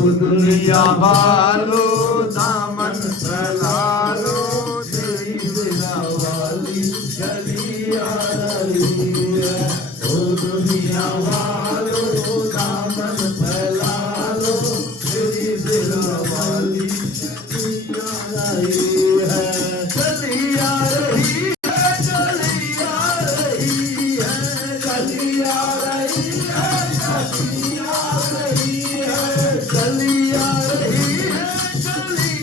दुनिया वालों दामन फैला लो, तेरी दिला वाली गली आ रही है। ओ दुनिया वालों दामन फैला लो, तेरी दिला वाली गली आ रही है। गली आ रही है, गली आ रही है, गली आ रही है, गली आ रही है, गली आ रही है, गली आ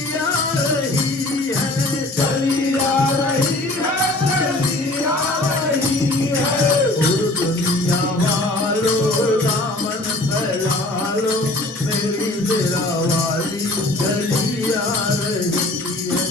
रही है, गली आ रही है, गली आ रही है। ओ दुनिया वालों दामन फैला लो, मेरी दिला वाली गली आ रही है।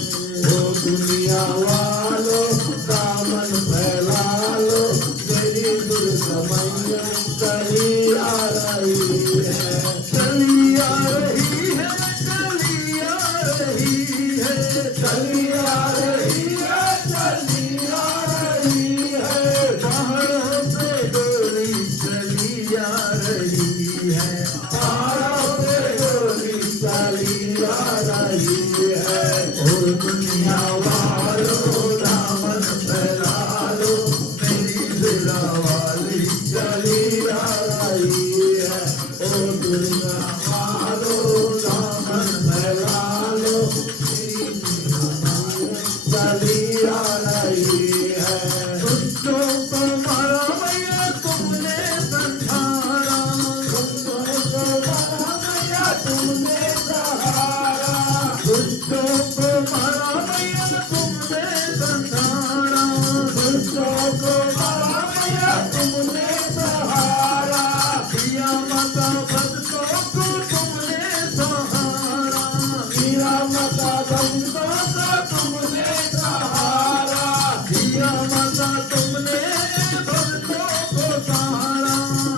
ओ दुनिया वालों दामन फैला लो, मेरी दिल समैया गली आ रही है। गली आ रही है, गली आ रही है, गली आ रही है, गली आ रही है। पहाड़ों पे डोली चली आ रही है, पहाड़ों पे डोली चली आ रही है। ओ दुनिया वालों दामन फैला लो, मेरी दिला वाली गली आ रही है। ओ दुनिया वालों दामन फैला लो, मेरी दिला वाली गली आ रही है। दुष्टों को मारा भैया तुमने संहारा, दुष्टों को मारा भैया तुमने सहारा, दुष्टों को मारा भैया तुमने संहारा, दुष्टों को मारा भैया तुमने सहारा। दिया माता भक्तों को तुमने सहारा, दिया माता भक्तों को तुमने सहारा, दिया माता तुमने भक्तों को सहारा,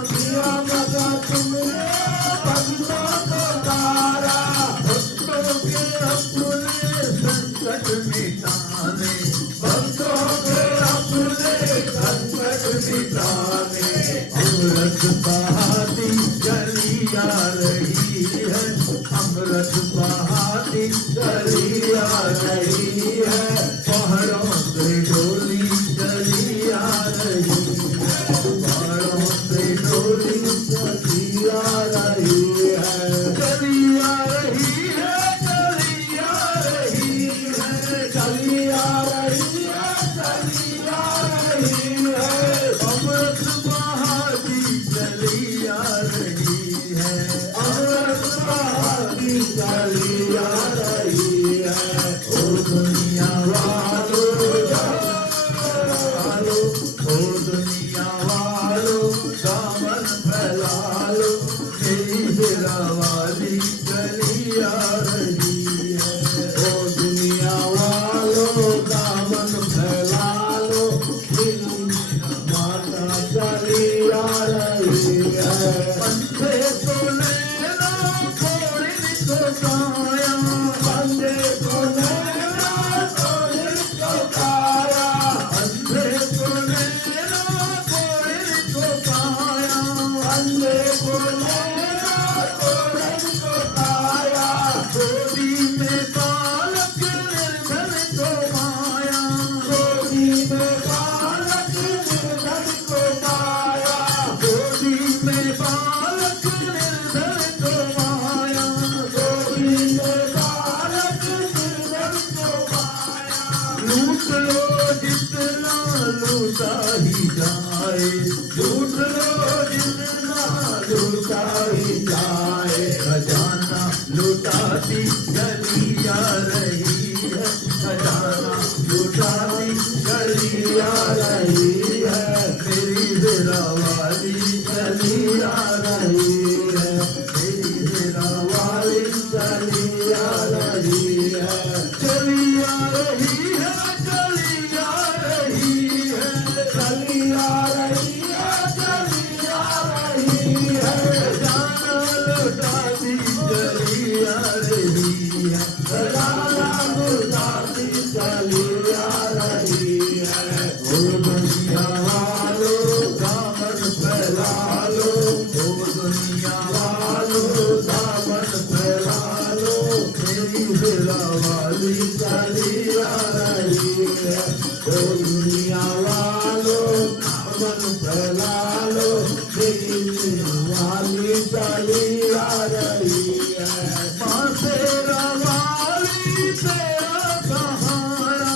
दिया माता तुमने भक्तों को सहारा। भक्तों के अपने संकट मिटाने, भक्तों के अपने संकट मिटाने। अमृत बहाती गली आ रही है, अमृत बहाती गली आ रही है। पहाड़ों से डोली चली आ रही है, पहाड़ों से डोली चली आ रही है। गली आ रही है, गली आ रही है, गली आ रही है, गली आ रही है। अमृत बहाती गली आ रही है, अमृत बहाती गली आ रही है। ओ दुनिया वालों ओ दुनिया वालों दामन फैला लो, मेरी दिला वाली गली आ रही है। ओ दुनिया वालों दामन फैला लो, मेरी माता गली आ रही है। अंधे को ले लो, थोड़ी को काया, अंधे को ले लो, थोड़ी को काया, अंधे को ले लो, थोड़ी को काया, अंधे को ले लो, थोड़ी को काया। गोदी में बालक निर्धन को माया, गोदी में बालक निर्धन को माया, गोदी में बालक निर्धन को माया, गोदी में बालक निर्धन को माया। लूट लो जितना लूटा ही जाए, लूट लो जितना लूटा ही जाए। खजाना लुटाती गली आ रही है, खजाना लुटाती गली आ रही है। मेरी दिला वाली गली आ रही है, मेरी दिला वाली गली आ रही है। गली आ रही है, गली आ रही है, गली आ रही है, गली आ रही है। जाना लुटाती गली आ रही है, खजाना लुटाती तेरा वाली चली आ रही है। ओ दुनिया वालों मन फैला लो, मेरी वाली चली आ रही है। माँ तेरा वाली तेरा सहारा,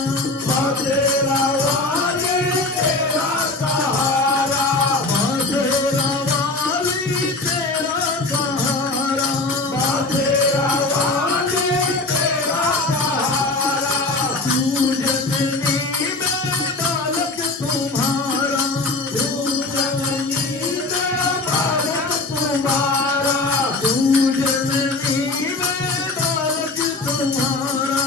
माँ तेरा वाली तेरा सहारा, माँ तेरा वाली तेरा सहारा, माँ तेरा वाली तेरा सहारा। तू जननी में बालक तुम्हारा, तू जननी में बालक तुम्हारा, तू जननी में बालक तुम्हारा,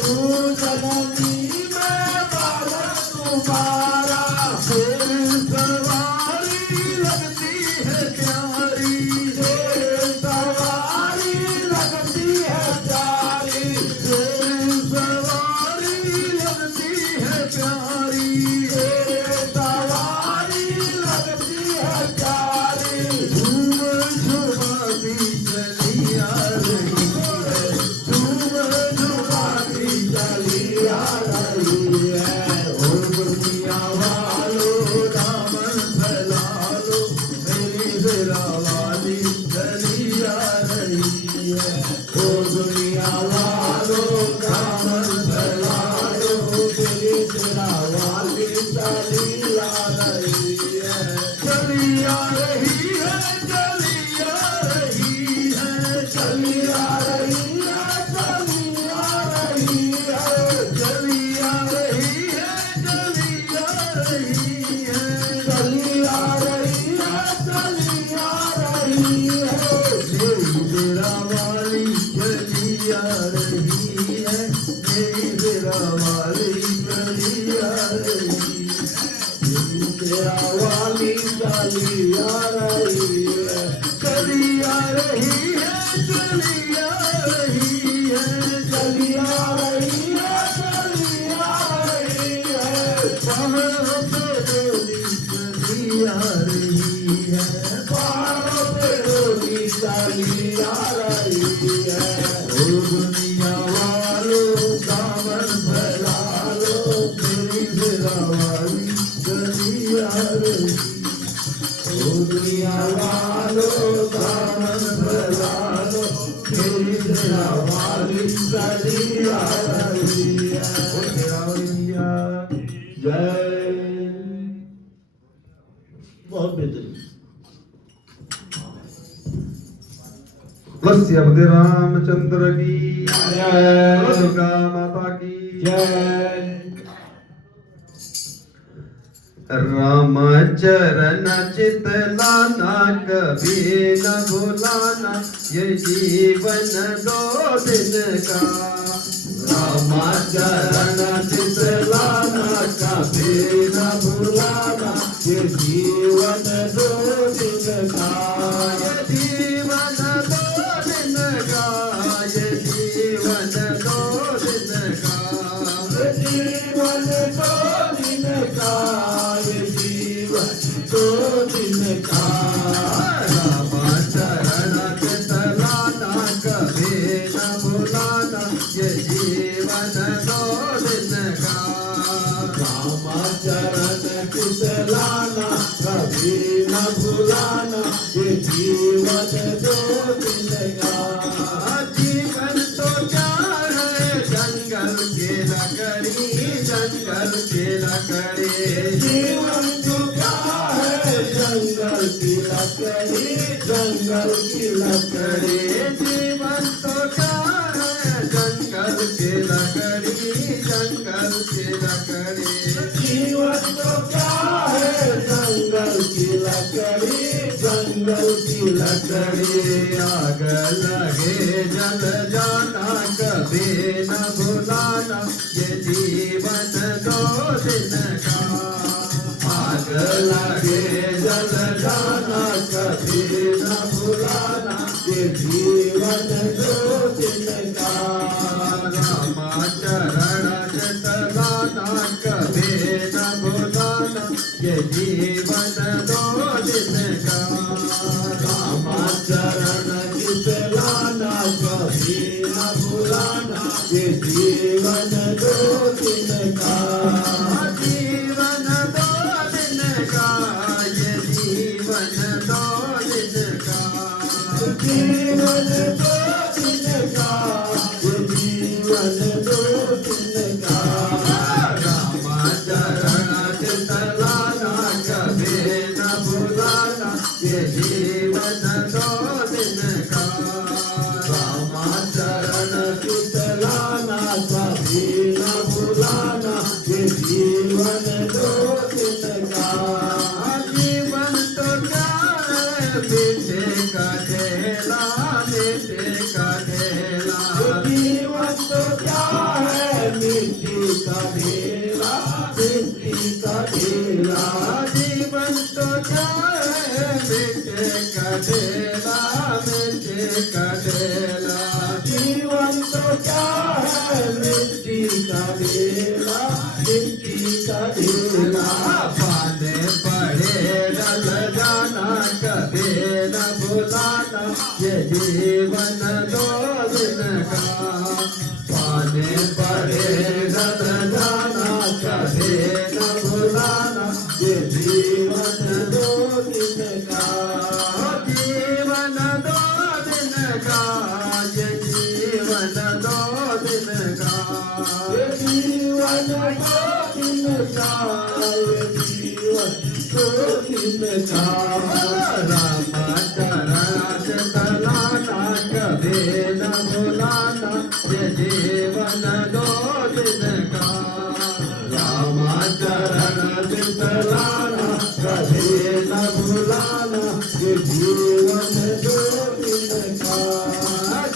तू जननी में बालक तुम्हारा। तेरी सवारी लगती है प्यारी, तेरी सवारी लगती है प्यारी, तेरी सवारी लगती है प्यारी, तेरी सवारी लगती है प्यारी। झूम झुमाती चली आ रही है, झूम झुमाती चली आ रही है। ओ दुनिया वालों दामन फैला लो, मेरी तेरा वाली चली आ रही है। ओ दुनिया वालों दामन फैला लो, मेरी तेरा वाली चली आ रही है। चली आ रही है, चली आ रही है, चली आ रही है, चली आ रही है, चली आ रही है, चली आ रही है, चली आ रही है, चली आ रही है। मेरी तेरा वाली चली आ रही है, मेरी तेरा वाली चली आ रही है। तेरा वाली चली आ रही है, चली आ रही है, चली आ रही है, चली आ रही है, चली आ रही है। पहाड़ों पे डोली चली आ रही है, पहाड़ों पे डोली चली आ रही है। ओ दुनिया वालों दामन फैला लो, मेरी तेरा वाली चली आ रही है। ओ दुनिया वालों दामन फैला लो, मेरी तेरा वाली चली आ रही है। ओ तेरा भैया जय। बहुत बेहतरीन। श्री रामचंद्र की जय। दुर्गा माता की जय। राम चरण चित लाना, कभी न भुलाना, ये जीवन दो दिन का। राम चरण चित लाना, कभी न भुलाना, ये जीवन दो दिन का। ये जीवन दो दिन का, ये जीवन दो दिन का। ये जीवन दो दिन का, ये जीवन दो दिन का। राम चरण चित लाना, कभी न भुलाना, ये जीवन दो दिन का। राम चरण चित लाना, कभी न भुलाना, ये जीवन दो दिन का। जीवन तो क्या है जंगल के लकड़ी, जंगल के लकड़ी। जीवन तो क्या है जंगल की लकड़ी, जंगल की लकड़ी। जीवन तो क्या है जंगल के लकड़ी, जंगल के लकड़ी। जीवन तो क्या है जंगल की लकड़ी, जंगल की लकड़ी। आग लगे जल जाना, कभी न भुलाना, ये जीवन दो दिन का। आग लगे जल जाना, कभी न भुलाना, ये जीवन दो दिन का। राम चरण चित लाना, कभी न भुलाना, ये जीवन दो दिन का। राम चरण चित लाना, कभी न भुलाना, का ढेला जीवन तो क्या है मिट्टी का ढेला, मिट्टी का ढेला। जीवन तो क्या है मिट्टी का ढेला, मिट्टी का ढेला। पाने पड़े डल जाना कभी न भुलाना, ये जीवन दो दिन का। पाने पड़े डल जाना कभी न भुलाना, ये जीवन दो दिन का, जीवन दो दिन का, ये जीवन दो दिन का। ये जीवन दो दिन का, ये जीवन दो दिन का। राम चरण तलाना कभी न भुलाना, ये जीवन दो दिन का। राम चरण चितलाना कभी न भुलाना, ये जीवन दो दिन का।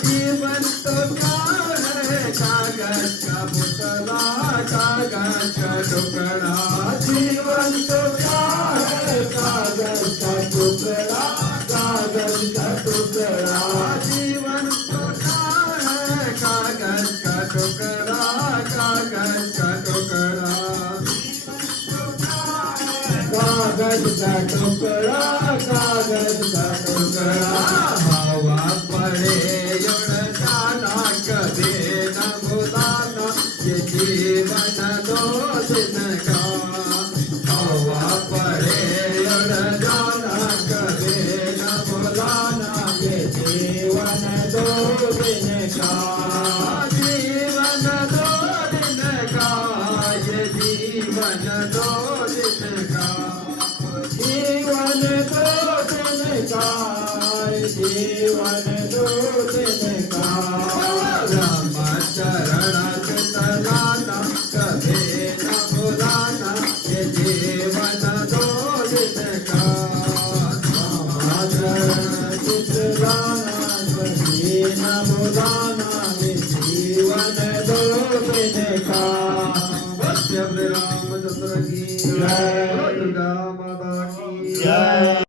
जीवन तो क्या है कागज का पुतला, कागज का टुकड़ा। जीवन तो क्या है कागज का टुकड़ा, कागज का टुकड़ा। जीवन तो क्या है कागज का टुकड़ा, कागज का टुकड़ा। कागज का टुकड़ा, कागज का टुकड़ा। हवा पड़े उड़ जाना कभी न भुलाना, ये जीवन दो दिन का। हवा पड़े उड़ जाना कभी न भुलाना, ये जीवन दो दिन का, जीवन दो दिन का, ये जीवन दो दिन का। जीवन दो दिन का, जीवन दो दिन का। राम चरण तलाना कभी न भुलाना, ये जीवन दो दिन का। चितलाना कभी न भुलाना, ये जीवन दो दिन का। सत्य रामचंद्र की जय। दुर्गा माता की जय।